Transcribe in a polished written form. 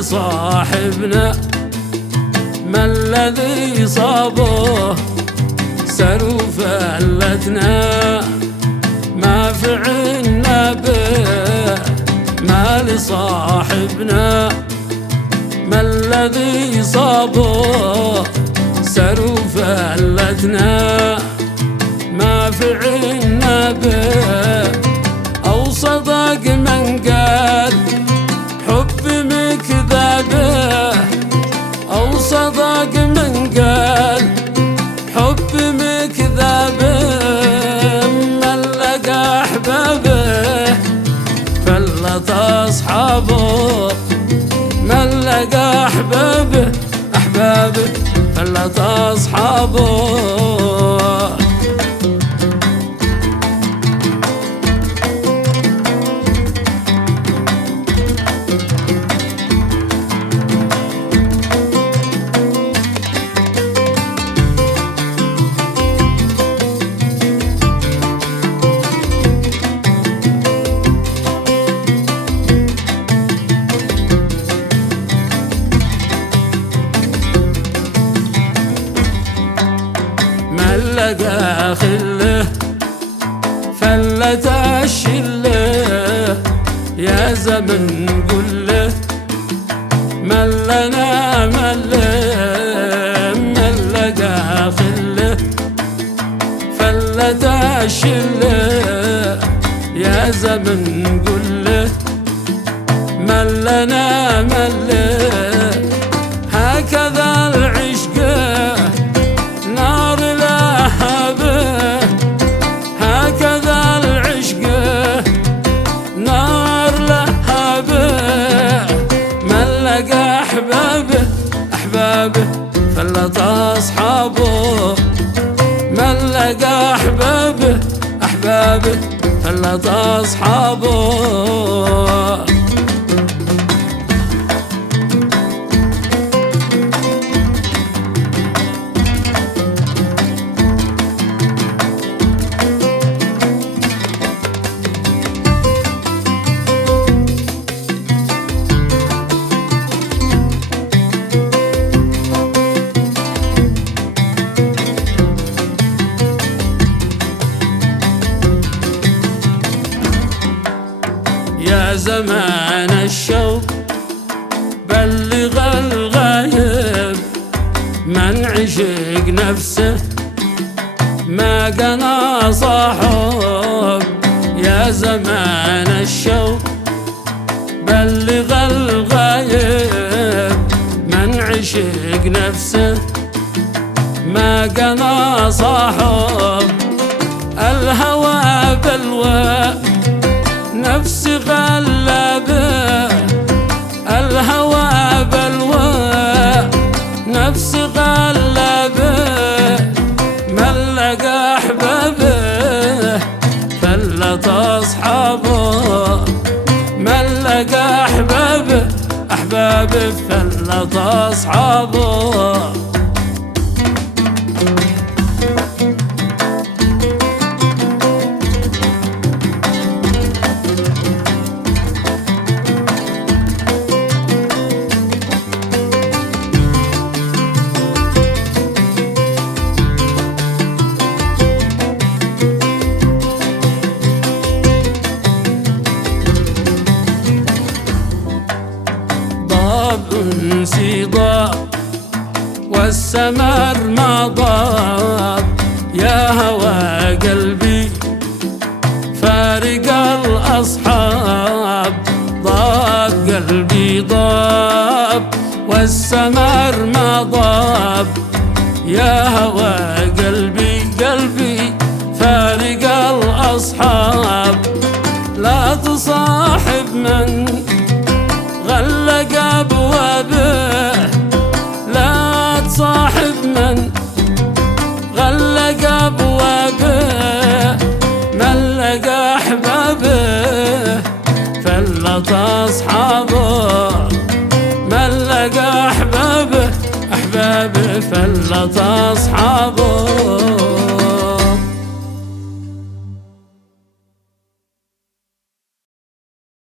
صاحبنا ما الذي صابه سلو فلتنا ما فعلنا به. ما لصاحبنا ما الذي صابه سلو فلتنا ما فعلنا به. أو صدق من قال حب مكذبه، أو صدق من قال حب مكذبه. من لقى أحبابه فلت أصحابه، من لقى أحبابه فلت أصحابه. لقى خله فلت الشله. يا زمن قل له من لنا من لقى خله فلت الشله. يا زمن قل له من لنا هكذا العشق نار لهبه، هكذا العشق نار لهبه. من لقى أحبابه فلت أصحابه، من لقى أحبابه فلت أصحابه. يا زمان الشوق بلغ الغايب، من عشق نفسه ما قنا صاحب. يا زمان الشوق بلغ الغايب، من عشق نفسه ما قنا صاحب. الهوى بلوى نفسي غلبه، الهوى بلوى نفسي غلبه. من لقى أحبابه فلت أصحابه، من لقى أحبابه فلت أصحابه. أنسي ضاب والسمر ما ضاب. يا هوى قلبي فارق الأصحاب، ضاب قلبي ضاب والسمر ما ضاب. يا هوى قلبي فارق الأصحاب. لا تصاحب من غلق أبوابه، لا تصاحب من غلق فلت أصحابه